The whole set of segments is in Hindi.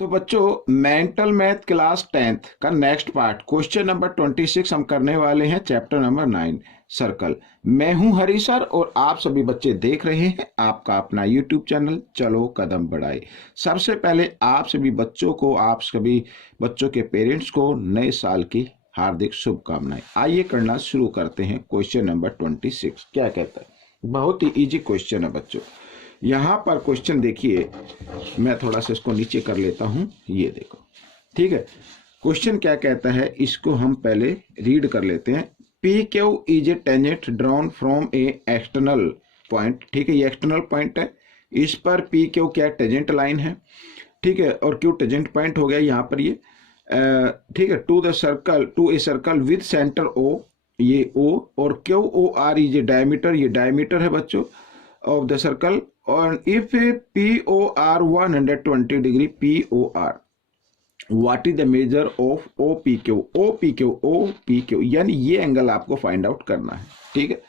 तो बच्चों मेंटल मैथ क्लास 10th का नेक्स्ट पार्ट क्वेश्चन नंबर 26 हम करने वाले हैं चैप्टर नंबर 9 सर्कल। मैं हूं हरी सर और आप सभी बच्चे देख रहे हैं आपका अपना यूट्यूब चैनल चलो कदम बढ़ाए। सबसे पहले आप सभी बच्चों को, आप सभी बच्चों के पेरेंट्स को नए साल की हार्दिक शुभकामनाएं। आइए करना शुरू करते हैं। क्वेश्चन नंबर 26 क्या कहता है? बहुत ही इजी क्वेश्चन है बच्चों। यहाँ पर क्वेश्चन देखिए, मैं थोड़ा सा इसको नीचे कर लेता हूं, ये देखो, ठीक है। क्वेश्चन क्या कहता है इसको हम पहले रीड कर लेते हैं। P Q is a tangent drawn from A external point, ठीक है, ये एक्सटर्नल पॉइंट है। इस पर पी क्यू क्या टेंजेंट लाइन है, ठीक है, और क्यू टेंजेंट पॉइंट हो गया यहाँ पर ये, ठीक है। To the circle, to a circle with centre O, ये ओ, और Q O R is a diameter, ये डायमीटर है बच्चों ऑफ द सर्कल। और if P O R 120 degree, P O R what is the measure of O P Q, O P Q, O P Q, यानी ये एंगल आपको फाइंड आउट करना है, ठीक है।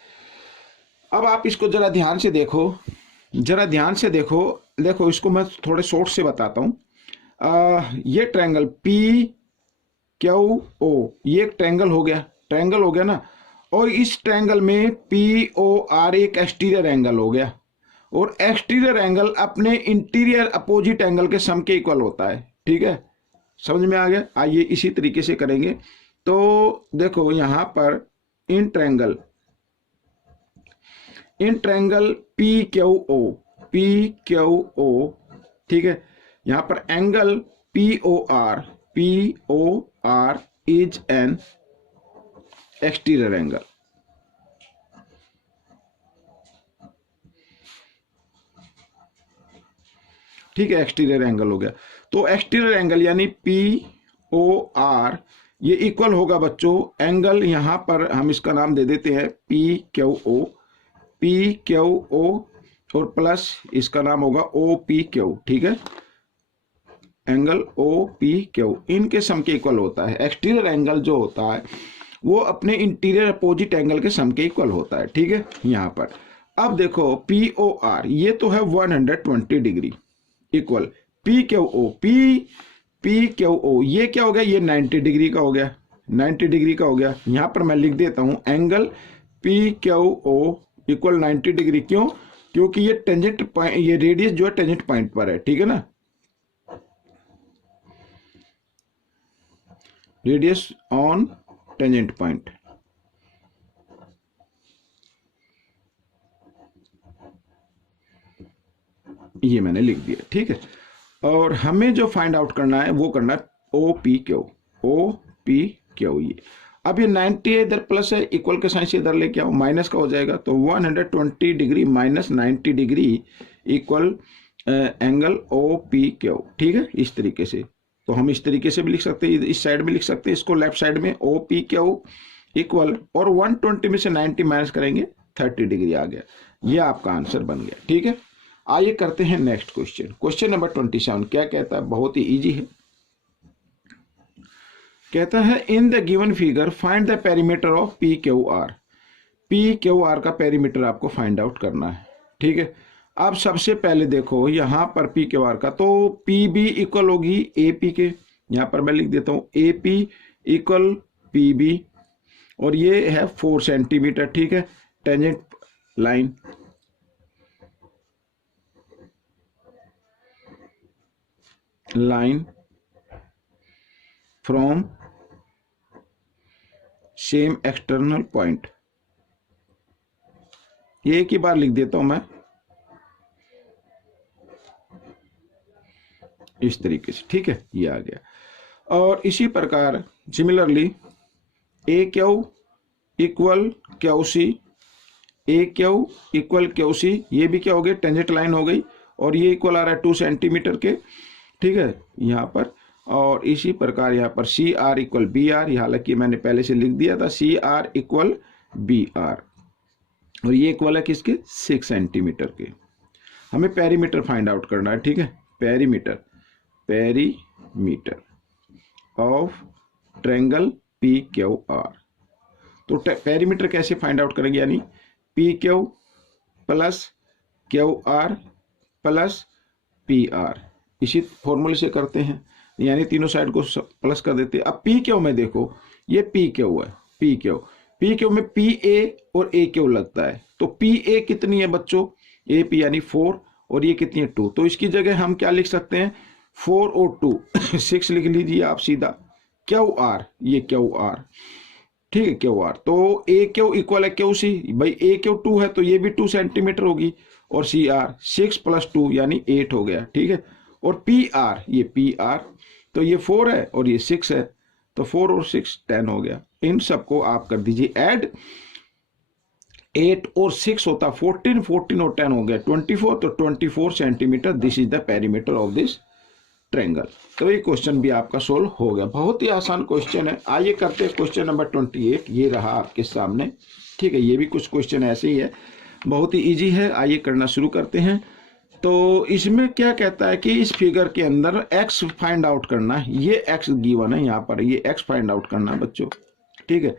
अब आप इसको जरा ध्यान से देखो, जरा ध्यान से देखो, देखो इसको मैं थोड़े शॉर्ट से बताता हूं। ये ट्रायंगल पी क्यू ओ, ये एक ट्रायंगल हो गया, ट्रायंगल हो गया ना, और इस ट्रायंगल में पी ओ आर एक एक्सटीरियर एंगल हो गया, और एक्सटीरियर एंगल अपने इंटीरियर अपोजिट एंगल के सम के इक्वल होता है, ठीक है। समझ में आ गया? आइए इसी तरीके से करेंगे। तो देखो यहां पर in triangle P Q O, P Q O, ठीक है, यहां पर angle P O R is an exterior angle, ठीक है, एक्सटीरियर एंगल हो गया। तो एक्सटीरियर एंगल यानी पी ओ आर ये इक्वल होगा बच्चों एंगल, यहां पर हम इसका नाम दे देते हैं P Q O, P Q O, और प्लस इसका नाम होगा ओ पी क्यू, ठीक है। एंगल ओ पी क्यू इनके सम के इक्वल होता है। एक्सटीरियर एंगल जो होता है वो अपने इंटीरियर अपोजिट एंगल के सम के इक्वल होता है, ठीक है। यहां पर अब देखो पी ओ आर ये तो है 120 degree equal P Q O, P Q O ये क्या हो गया, ये 90 डिग्री का हो गया, 90 डिग्री का हो गया। यहां पर मैं लिख देता हूं angle P Q O equal 90 degree, क्यों? क्योंकि ये टेंजेंट पॉइंट, ये रेडियस जो है टेंजेंट पॉइंट पर है, ठीक है ना, रेडियस ऑन टेंजेंट पॉइंट। ये मैंने लिख दिया, ठीक है। और हमें जो फाइंड आउट करना है वो करना है O P Q, O P Q. ये अब ये 90 है, इधर प्लस है, इक्वल के साइन से इधर लेके आओ, माइनस का हो जाएगा, तो 120 degree minus 90 degree equal angle O P Q, ठीक है। इस तरीके से, तो हम इस तरीके से भी लिख सकते हैं, इस साइड में लिख सकते हैं इसको, लेफ्ट साइड में ओ पी क्यू इक्वल, और 120 में से 90 माइनस करेंगे 30 डिग्री आ गया, ये आपका आंसर बन गया, ठीक है। आइए करते हैं नेक्स्ट क्वेश्चन। क्वेश्चन नंबर 27 क्या कहता है? बहुत ही इजी है। कहता है in the given figure find the perimeter of P Q R, P Q R का पेरीमीटर आपको फाइंड आउट करना है, ठीक है। अब सबसे पहले देखो यहां पर पी क्यू आर का, तो पी बी इक्वल होगी ए पी के, यहां पर मैं लिख देता हूं A P equal P B, और ये है 4 सेंटीमीटर, ठीक है, tangent line, line from same external point, ये एक ही बार लिख देता हूं मैं इस तरीके से, ठीक है, ये आ गया। और इसी प्रकार सिमिलरली ए क्यू इक्वल क्यू सी, ए क्यू इक्वल क्यू सी, ये भी क्या हो गया, टेंजेंट लाइन हो गई, और ये इक्वल आ रहा है 2 सेंटीमीटर के, ठीक है, यहाँ पर। और इसी प्रकार यहाँ पर C R equal B R, हालांकि मैंने पहले से लिख दिया था C R equal B R, और ये इक्वल है किसके, 6 सेंटीमीटर के। हमें पेरीमीटर फाइंड आउट करना है, ठीक है, perimeter, perimeter of triangle P Q R. तो पेरीमीटर कैसे फाइंड आउट करेंगे, यानी P Q plus Q R plus P R, इसी फॉर्मूले से करते हैं, यानी तीनों साइड को प्लस कर देते हैं। अब पी क्यू में देखो, ये पी क्यू है, पी क्यू में पी ए और ए क्यू लगता है। तो पी ए कितनी है बच्चों, ए पी यानी 4, और ये कितनी है 2। तो इसकी जगह हम क्या लिख सकते हैं, 4 और 2 6 लिख लीजिए आप सीधा। क्यू आर, ये क्यू आर, ठीक है, क्यू आर। तो ए क्यू इक्वल है क्यू सी, भाई ए क्यू 2 है तो ये भी 2 सेंटीमीटर होगी, और सी आर 6 + 2 यानी 8 हो गया, ठीक है। और पी आर, ये पी आर, तो ये 4 है और ये 6 है, तो 4 और 6 10 हो गया। इन सबको आप कर दीजिए ऐड, 8 और 6 होता 14, 14 और 10 हो गया 24, तो 24 centimetre this is the perimeter of this triangle. तो ये क्वेश्चन भी आपका सोल्व हो गया, बहुत ही आसान क्वेश्चन है। आइए करते हैं क्वेश्चन नंबर 28, ये रहा आपके सामने, ठीक है। ये भी कुछ क्वेश्चन ऐसे ही है, बहुत ही इजी है। आइए करना शुरू करते हैं। तो इसमें क्या कहता है कि इस फिगर के अंदर x फाइंड आउट करना है, ये x गिवन है यहाँ पर, ये x फाइंड आउट करना है बच्चों, ठीक है।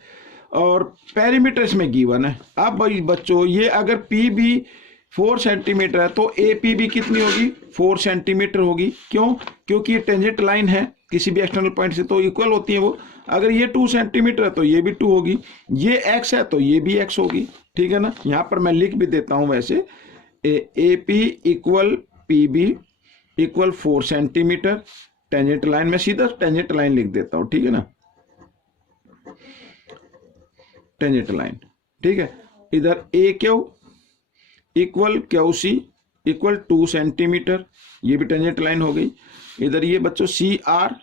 और पेरीमीटर इसमें गिवन है। अब भाई बच्चों ये अगर पी बी 4 सेंटीमीटर है तो ए पी बी कितनी होगी, 4 सेंटीमीटर होगी। क्यों, क्योंकि ये टेंजेंट लाइन है किसी भी एक्सटर्नल पॉइंट से, तो इक्वल होती है वो। अगर ये 2 सेंटीमीटर है तो ये भी 2 होगी, ये x है तो ये भी x होगी, ठीक है ना। यहाँ पर मैं लिख भी देता हूं वैसे, A P equal P B equal 4 centimetre, tangent line, मैं सीधा टेंजेंट लाइन लिख देता हूं, ठीक है ना, टेंजेंट लाइन, ठीक है। इधर A Q equal Q C equal 2 centimetre, ये भी टेंजेंट लाइन हो गई। इधर ये बच्चों सी आर,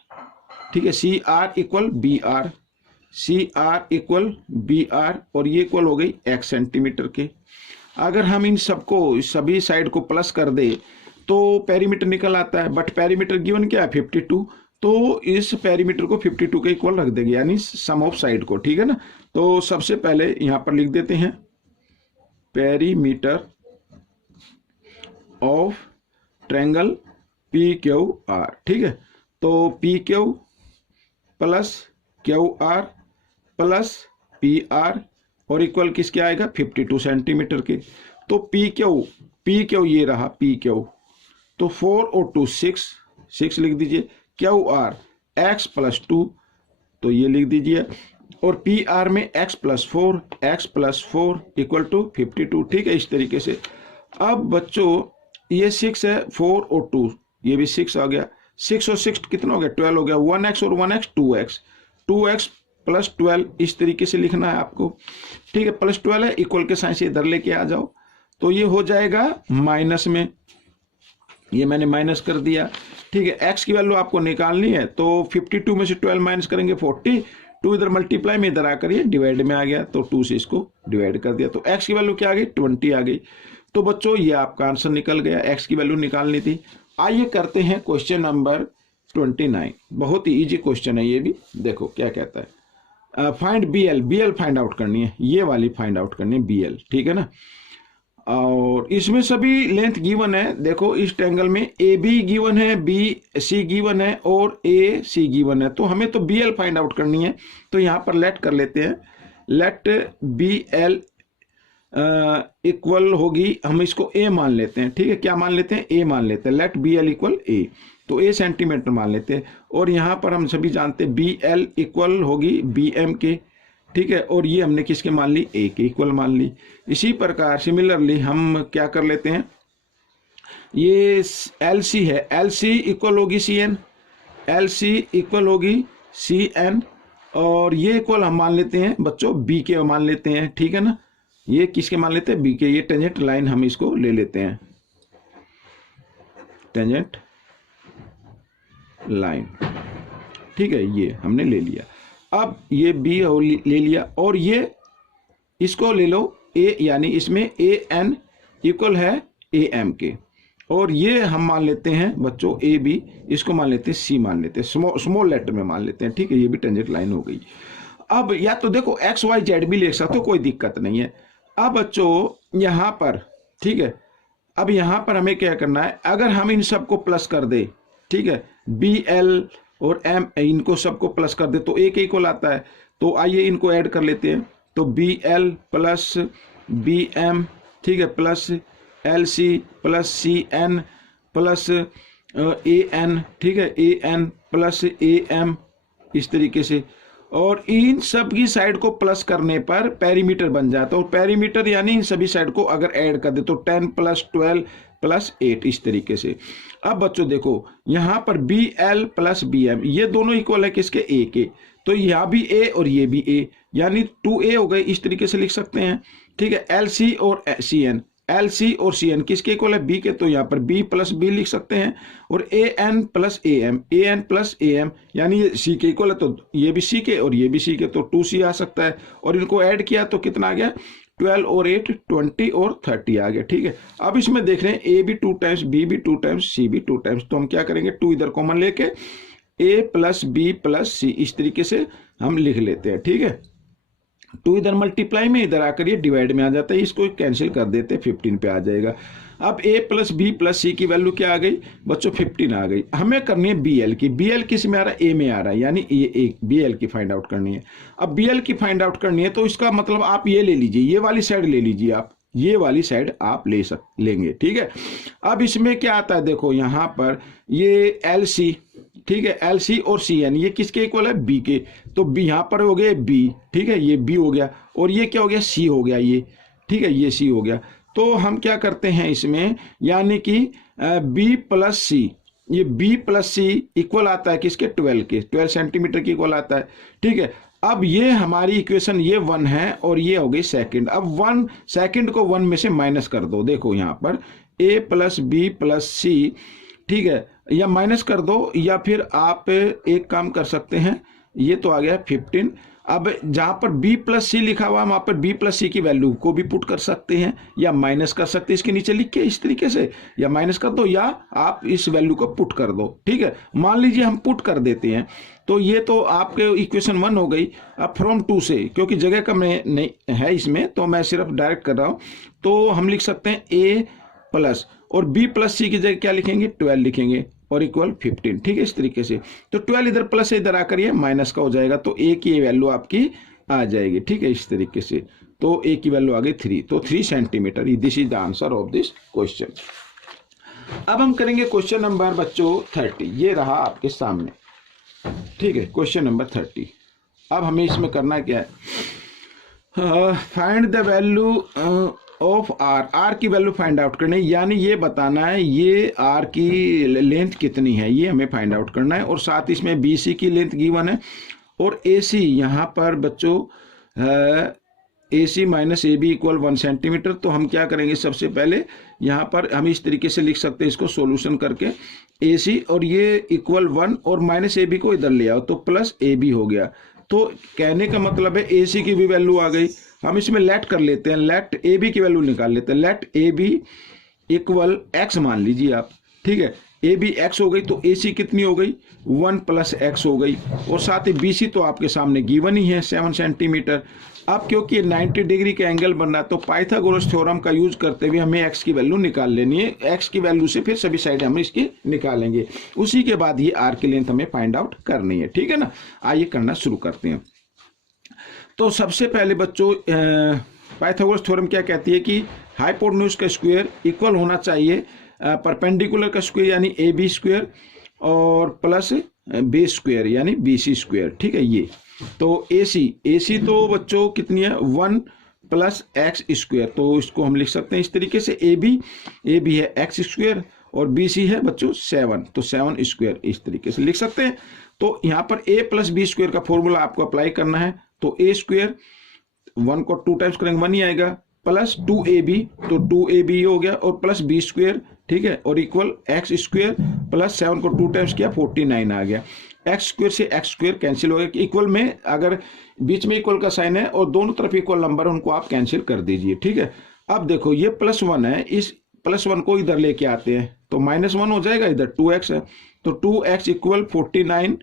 ठीक है, C R equal B R, C R equal B R, और ये इक्वल हो गई x सेंटीमीटर के। अगर हम इन सबको सभी साइड को प्लस कर दे तो पेरीमीटर निकल आता है, बट पेरीमीटर गिवन क्या है 52, तो इस पेरीमीटर को 52 के इक्वल रख देंगे, यानी सम ऑफ साइड को, ठीक है ना। तो सबसे पहले यहां पर लिख देते हैं perimeter of triangle P Q R, ठीक है। तो P Q plus Q R plus P R और इक्वल किसके आएगा 52 सेंटीमीटर के। तो पी क्यू ये रहा पी क्यू, तो 4 और 2 6 लिख दीजिए। क्यू आर x + 2, तो ये लिख दीजिए, और पी आर में x + 4 इक्वल टू 52, ठीक है, इस तरीके से। अब बच्चों ये 6 है, 4 और 2 ये भी 6 आ गया, 6 और 6 कितना हो गया 12 हो गया, 1x और 1x 2x + 12, इस तरीके से लिखना है आपको, ठीक है। +12 है, इक्वल के साइन से इधर लेके आ जाओ, तो ये हो जाएगा माइनस में, ये मैंने माइनस कर दिया, ठीक है। x की वैल्यू आपको निकालनी है, तो 52 में से 12 माइनस करेंगे 40, 2 इधर मल्टीप्लाई में इधर आकर ये डिवाइड में आ गया, तो 2 से इसको डिवाइड कर दिया, तो x की वैल्यू क्या आ गई 20 आ गई। तो बच्चों ये आपका आंसर निकल गया, x की वैल्यू निकालनी थी। आइए करते हैं क्वेश्चन नंबर 29, बहुत ही इजी क्वेश्चन है ये भी। देखो क्या कहता है, फाइंड BL फाइंड आउट करनी है, ये वाली फाइंड आउट करनी है BL, ठीक है ना। और इसमें सभी लेंथ गिवन है। देखो इस ट्रायंगल में AB गिवन है, BC गिवन है और AC गिवन है, तो हमें तो BL फाइंड आउट करनी है। तो यहाँ पर लेट कर लेते हैं, लेट BL इक्वल होगी, हम इसको A मान लेते हैं, ठीक है। क्या मान लेते हैं, A मान लेते हैं, लेट BL इक्वल A, तो A सेंटीमीटर मान लेते हैं। और यहाँ पर हम सभी जानते हैं BL इक्वल होगी BM के, ठीक है, और ये हमने किसके मान ली, A के इक्वल मान ली। इसी प्रकार सिमिलरली हम क्या कर लेते हैं, ये LC है, LC इक्वल होगी CN, LC इक्वल होगी CN, और ये इक्वल हम मान लेते हैं बच्चों B के मान लेते हैं, ठीक है ना। ये किसके मान लेते हैं, B के। ये टेंजेंट लाइन हम इसको ले लेते हैं, टेंजेंट लाइन, ठीक है, ये हमने ले लिया। अब ये B ले लिया, और ये इसको ले लो A, यानी इसमें AN इक्वल है AM के, और ये हम मान लेते हैं बच्चों AB, इसको मान लेते हैं C मान लेते हैं, स्मॉल लेटर में मान लेते हैं, ठीक है। ये भी टेंजेंट लाइन हो गई। अब या तो देखो XYZ भी लिख सकते हो, कोई दिक्कत नहीं है। अब बच्चों यहाँ पर, ठीक है, अब यहाँ पर हमें क्या करना है, अगर हम इन सबको प्लस कर दे, ठीक है, BL और M इनको सबको प्लस कर दे तो A के इक्वल आता है। तो आइए इनको ऐड कर लेते हैं, तो BL प्लस BM, ठीक है, plus LC plus CN plus AN, ठीक है, AN प्लस AM इस तरीके से, और इन सब की साइड को प्लस करने पर पेरीमीटर बन जाता है। और पेरीमीटर यानी इन सभी साइड को अगर ऐड कर दे तो 10 प्लस 12 प्लस 8 इस तरीके से। अब बच्चों देखो यहाँ पर BL प्लस BM ये दोनों इक्वल है किसके, A के, तो यहाँ भी A और ये भी A, यानी 2A हो गए, इस तरीके से लिख सकते हैं। ठीक है, LC और CN, LC और CN किसके इक्वल है, B के, तो यहाँ पर B प्लस B लिख सकते हैं। और AN plus AM, AN plus AM यानी ये C के इक्वल है, तो ये भी C के और ये भी C के, तो 2C आ सकता है। और इनको ऐड किया तो कितना आ गया, 12 और 8 20 और 30 आ गया। ठीक है, अब इसमें देख रहे हैं A भी 2 टाइम्स, B भी 2 टाइम्स, C भी 2 टाइम्स, तो हम क्या करेंगे, 2 इधर कॉमन लेके A plus B plus C इस तरीके से हम लिख लेते हैं। ठीक है, 2 इधर मल्टीप्लाई में, इधर आकर ये डिवाइड में आ जाता है, इसको कैंसिल कर देते, 15 पे आ जाएगा। अब A plus B plus C की वैल्यू क्या आ गई बच्चों, 15 आ गई। हमें करनी है BL की, BL किस में आ रहा है, A में आ रहा है, यानी ये एक BL की फाइंड आउट करनी है। अब BL की फाइंड आउट करनी है तो इसका मतलब आप ये ले लीजिए, ये वाली साइड ले लीजिए, आप ये वाली साइड आप लेंगे। ठीक है, अब इसमें क्या आता है, देखो यहाँ पर ये LC, ठीक है, LC और CN ये किसके इक्वल है, B के, तो B यहाँ पर हो गए B, ठीक है, ये B हो गया, और ये क्या हो गया, C हो गया ये, ठीक है, ये C हो गया। तो हम क्या करते हैं इसमें, यानी कि B प्लस C, ये B प्लस C इक्वल आता है किसके, 12 के, 12 सेंटीमीटर की इक्वल आता है। ठीक है, अब ये हमारी इक्वेशन ये 1 है और ये हो गई सेकंड। अब 1 सेकंड को 1 में से माइनस कर दो, देखो यहाँ पर A plus B plus C, ठीक है, या माइनस कर दो, या फिर आप एक काम कर सकते हैं, ये तो आ गया 15। अब जहां पर B प्लस C लिखा हुआ है वहां पर B प्लस C की वैल्यू को भी पुट कर सकते हैं या माइनस कर सकते हैं, इसके नीचे लिख के इस तरीके से, या माइनस कर दो या आप इस वैल्यू को पुट कर दो। ठीक है, मान लीजिए हम पुट कर देते हैं, तो ये तो आपके इक्वेशन 1 हो गई। अब फ्रॉम 2 से, क्योंकि जगह कम नहीं है इसमें, तो मैं सिर्फ डायरेक्ट कर रहा हूं, तो हम लिख सकते हैं A प्लस, और B प्लस C की जगह क्या लिखेंगे, 12 लिखेंगे, और इक्वल 15। ठीक है, इस तरीके से, तो 12 इधर प्लस है, इधर आकर ये माइनस का हो जाएगा, तो A की वैल्यू आपकी आ जाएगी। ठीक है, इस तरीके से, तो A की वैल्यू आ गई 3, तो 3 centimetre. This is the answer of this question. अब हम करेंगे क्वेश्चन नंबर बच्चों 30, ये रहा आपके सामने। ठीक है, क्वेश्चन नंबर 30। अब हमें इसमें करना क्या है, find the value of R की वैल्यू फाइंड आउट करनी है, यानी ये बताना है ये R की लेंथ कितनी है, ये हमें फाइंड आउट करना है। और साथ इसमें BC की लेंथ गिवन है, और AC यहाँ पर बच्चों AC minus AB equal 1 centimetre. तो हम क्या करेंगे, सबसे पहले यहाँ पर हम इस तरीके से लिख सकते हैं इसको सोल्यूशन करके, AC और ये इक्वल 1 और माइनस AB को इधर ले आओ तो प्लस AB हो गया। तो कहने का मतलब है AC की भी वैल्यू आ गई। हम इसमें लेट कर लेते हैं, लेट AB की वैल्यू निकाल लेते हैं, लेट AB इक्वल x मान लीजिए आप। ठीक है, AB x हो गई, तो AC कितनी हो गई, 1 प्लस x हो गई, और साथ ही BC तो आपके सामने गिवन ही है 7 सेंटीमीटर। अब क्योंकि 90 डिग्री का एंगल बन रहा है, तो पाइथागोरस थ्योरम का यूज करते हुए हमें x की वैल्यू निकाल लेनी है। x की वैल्यू से फिर सभी साइड हम इसकी निकालेंगे, उसी के बाद ये R की लेंथ हमें फाइंड आउट करनी है। ठीक है ना, आइए करना शुरू करते हैं। तो सबसे पहले बच्चों पाइथागोरस थ्योरम क्या कहती है कि हाइपोटेन्यूज का स्क्वायर इक्वल होना चाहिए परपेंडिकुलर का स्क्वायर यानी AB स्क्वायर और प्लस बेस स्क्वायर यानी BC स्क्वायर। ठीक है, ये तो AC तो बच्चों कितनी है, 1 प्लस x स्क्वायर, तो इसको हम लिख सकते हैं इस तरीके से, AB है x स्क्वायर और BC है बच्चों 7, तो 7 स्क्वायर इस तरीके से लिख सकते हैं। तो यहाँ पर A प्लस B स्क्वायर का फॉर्मूला आपको अप्लाई करना है, तो A स्क्वायर 1 को 2 टाइम्स करेंगे 1 ही आएगा, प्लस 2AB, तो 2AB हो गया, और प्लस B स्क्वायर, ठीक है, और इक्वल x स्क्वायर प्लस 7 को 2 टाइम्स किया 49 आ गया। x स्क्वायर से x स्क्वायर कैंसिल हो गया, इक्वल में अगर बीच में इक्वल का साइन है और दोनों तरफ इक्वल नंबर उनको आप कैंसिल कर दीजिए। ठीक है, अब देखो ये +1 है, इस +1 को इधर लेके आते हैं तो -1 हो जाएगा, इधर 2x है, तो 2x इक्वल 49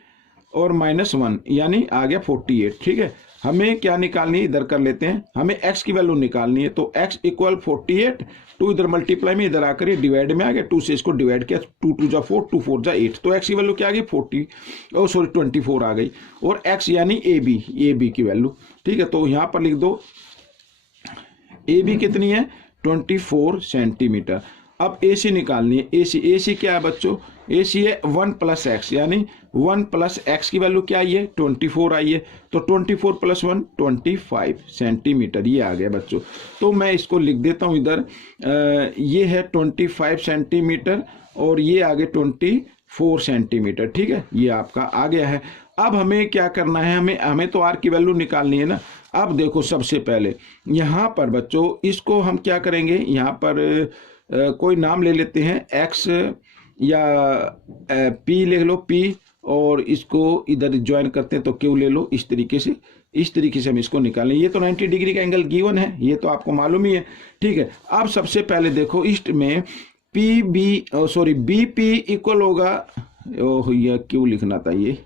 और -1 यानी आ गया 48। ठीक है, हमें क्या निकालनी है, इधर कर लेते हैं, हमें x की वैल्यू निकालनी है, तो x इक्वल 48, 2 इधर मल्टीप्लाई में इधर आकर ये डिवाइड में आ गया, 2 से इसको डिवाइड किया, 2 2 जा 4, 2 4 जा 8, तो x की वैल्यू क्या आ गई 24 आ गई, और x यानी AB की वैल्यू। ठीक है, तो यहाँ पर लिख दो AB कितनी है 24 सेंटीमीटर। अब AC निकालनी है। AC क्या है बच्चों? AC है 1 + x, यानी 1 + x की वैल्यू क्या आई है? 24 आई है। तो 24 + 1 25 सेंटीमीटर, ये आ गया बच्चों। तो मैं इसको लिख देता हूँ इधर, ये है 25 सेंटीमीटर और ये आगे 24 सेंटीमीटर। ठीक है, ये आपका आ गया है। अब हमें क्या करना है, हमें तो r की वैल्यू निकालनी है ना। अब देखो, सबसे पहले यहाँ पर बच्चों इसको हम क्या करेंगे, यहाँ पर कोई नाम ले लेते हैं, x या p ले लो, p, और इसको इधर ज्वाइन करते हैं तो q ले लो। इस तरीके से हम इसको निकालें। ये तो 90 डिग्री का एंगल गिवन है, ये तो आपको मालूम ही है। ठीक है, अब सबसे पहले देखो ईस्ट में BP इक्वल होगा, ओह ये क्यों लिखना था, ये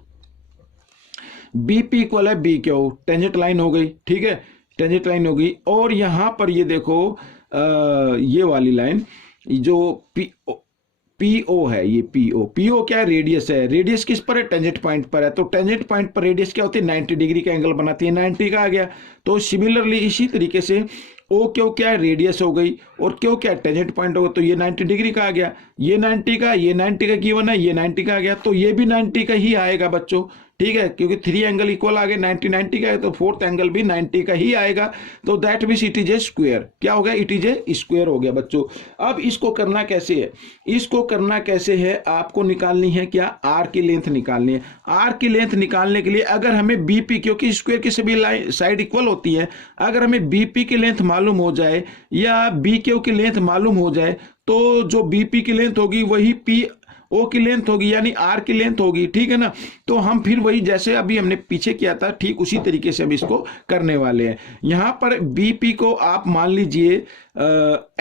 BP इक्वल है BQ, टेंजेंट लाइन हो गई। ठीक है, टेंजेंट लाइन हो गई। और यहाँ पर ये देखो ये वाली लाइन जो PO है, ये PO क्या है? रेडियस है। रेडियस किस पर है? टेंजेंट पॉइंट पर है। तो टेंजेंट पॉइंट पर रेडियस क्या होती है? 90 डिग्री का एंगल बनाती है। 90 का आ गया। तो सिमिलरली इसी तरीके से OQ क्या है? रेडियस हो गई, और Q क्या है? टेंजेंट पॉइंट होगा। तो ये 90 डिग्री का आ गया, ये 90 का गिवन है, ये 90 का आ गया, तो ये भी 90 का ही आएगा बच्चों। ठीक है, क्योंकि 3 एंगल इक्वल आ गए, 90 का है, तो 4th एंगल भी 90 का ही आएगा। तो that means it is a square. क्या हो गया? इट इज ए स्क्वायर हो गया बच्चों। अब इसको करना कैसे है? आपको निकालनी है क्या? आर की लेंथ निकालनी है। आर की लेंथ निकालने के लिए अगर हमें बीपी, क्योंकि स्क्वायर की सभी साइड इक्वल होती है, अगर हमें बीपी की लेंथ मालूम हो जाए या बीक्यू की लेंथ मालूम हो जाए, तो जो बीपी की लेंथ होगी वही PO की लेंथ होगी, यानी R की लेंथ होगी। ठीक है ना। तो हम फिर वही जैसे अभी हमने पीछे किया था, ठीक उसी तरीके से हम इसको करने वाले हैं। यहां पर BP को आप मान लीजिए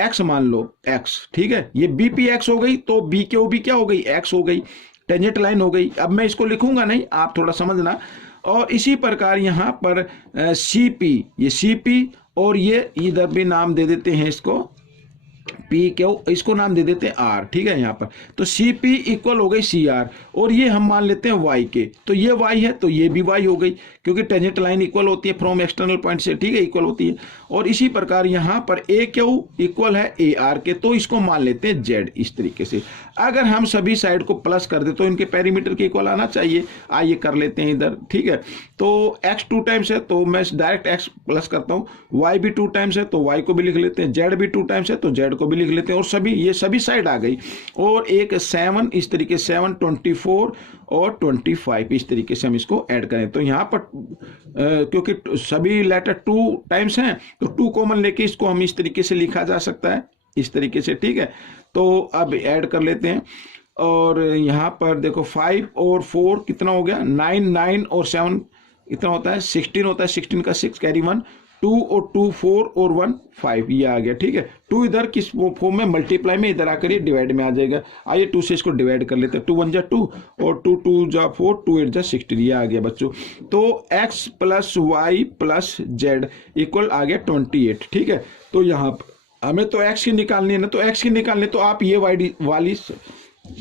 X मान लो, X। ठीक है, ये BP X हो गई, तो BQ भी क्या हो गई? X हो गई, टेंजेंट लाइन हो गई। अब मैं इसको लिखूंगा नहीं, आप थोड़ा समझना। और इसी प्रकार यहां पर CP, ये CP, और ये इधर भी नाम दे देते हैं इसको PQ, इसको नाम दे देते हैं R। ठीक है, यहाँ पर तो CP इक्वल हो गई CR, और ये हम मान लेते हैं Y के। तो ये Y है, तो ये भी Y हो गई, क्योंकि टेंजेंट लाइन इक्वल होती है फ्रॉम एक्सटर्नल पॉइंट से। ठीक है, इक्वल होती है। और इसी प्रकार यहाँ पर AQ इक्वल है AR के, तो इसको मान लेते हैं Z। इस तरीके से अगर हम सभी साइड को प्लस कर दे तो इनके पेरीमीटर के इक्वल आना चाहिए। आइए कर लेते हैं इधर। ठीक है, तो X 2 टाइम्स है, तो मैं डायरेक्ट X प्लस करता हूँ। Y भी 2 टाइम्स है, तो Y को भी लिख लेते हैं। Z भी 2 टाइम्स है, तो Z को भी लिख लेते हैं। और ये सभी साइड आ गई। और एक 7, इस तरीके 7, 24 और 25, इस तरीके से हम इसको ऐड करें। तो यहाँ पर क्योंकि सभी लेटर 2 टाइम्स हैं, तो 2 कॉमन लेके इसको हम इस तरीके से लिखा जा सकता है, इस तरीके से। ठीक है, तो अब ऐड कर लेते हैं। और यहाँ पर देखो 5 और 4 कितना हो गया? 9, 9 और 7 इतना होता है 16 होता है। 16 का 6 कैरी 1, 2 और 2 4 और 1 5, ये आ गया। ठीक है, 2 इधर किस फॉर्म में? मल्टीप्लाई में, इधर आकर ये डिवाइड में आ जाएगा। आइए 2 से इसको डिवाइड कर लेते हैं। 2 1 जा 2 और 2 2 जा 4, 2 8 जा 16, ये आ गया बच्चों। तो x + y + z इक्वल आ गया 28। ठीक है, तो यहाँ हमें तो x की निकालनी है ना, तो x की निकालनी, तो आप ये वाली,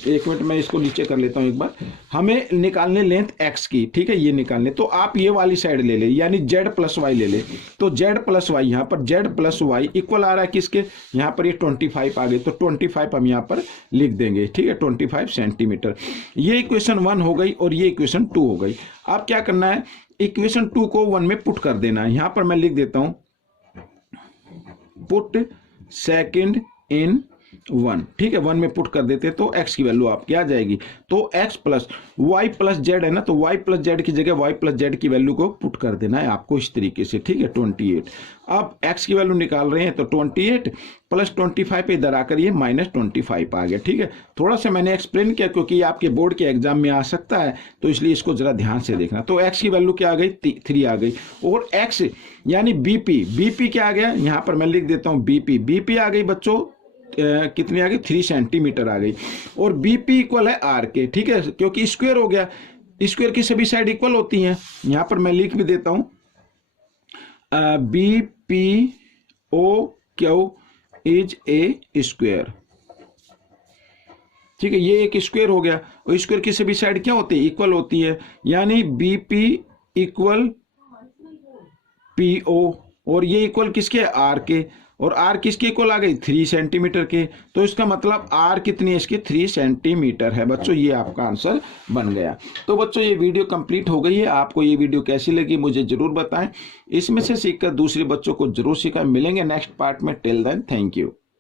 एक मिनट मैं इसको नीचे कर लेता हूं एक बार। हमें निकालने लेंथ x की। ठीक है, ये निकालने, तो आप ये वाली साइड ले ले, यानी z + y ले ले। तो z + y, यहाँ पर z + y इक्वल आ रहा है किसके? यहाँ पर ये 25 आ गए, तो 25 हम यहाँ पर लिख देंगे। ठीक है, 25 सेंटीमीटर। ये इक्वेशन 1 हो गई और ये इक्वेशन 2 हो गई। अब क्या करना है? इक्वेशन 2 को 1 में पुट कर देना है। यहाँ पर मैं लिख देता हूं, पुट सेकंड इन 1। ठीक है, 1 में पुट कर देते हैं, तो x की वैल्यू आपकी आ जाएगी। तो x + y + z है ना, तो y + z की जगह y + z की वैल्यू को पुट कर देना है आपको इस तरीके से। ठीक है, 28। अब x की वैल्यू निकाल रहे हैं, तो 28 + 25 पे इधर आकर ये -25 आ गया। ठीक है, थोड़ा सा मैंने एक्सप्लेन किया क्योंकि आपके बोर्ड के एग्जाम में आ सकता है, तो इसलिए इसको जरा ध्यान से देखना। तो x की वैल्यू क्या आ गई? 3 आ गई। और x यानी BP क्या आ गया? यहाँ पर मैं लिख देता हूँ BP आ गई बच्चों, कितनी आ गई? 3 सेंटीमीटर आ गई। और BP इक्वल है R के। ठीक है, क्योंकि स्क्वायर हो गया, स्क्वायर की सभी साइड इक्वल होती हैं। यहां पर मैं लिख भी देता हूं, BPOQ इज ए स्क्वायर। ठीक है, ये एक स्क्वायर हो गया, और स्क्वायर की सभी साइड क्या होती है? इक्वल होती है, यानी BP इक्वल PO, और ये इक्वल किसके? R के। और आर किसके इक्वल आ गई 3 सेंटीमीटर के, तो इसका मतलब आर कितनी है इसकी 3 सेंटीमीटर है बच्चों, ये आपका आंसर बन गया। तो बच्चों ये वीडियो कंप्लीट हो गई है, आपको ये वीडियो कैसी लगी मुझे जरूर बताएं, इसमें से सीखकर दूसरे बच्चों को जरूर सिखाएं। मिलेंगे नेक्स्ट पार्ट में, टिल देन थैंक यू।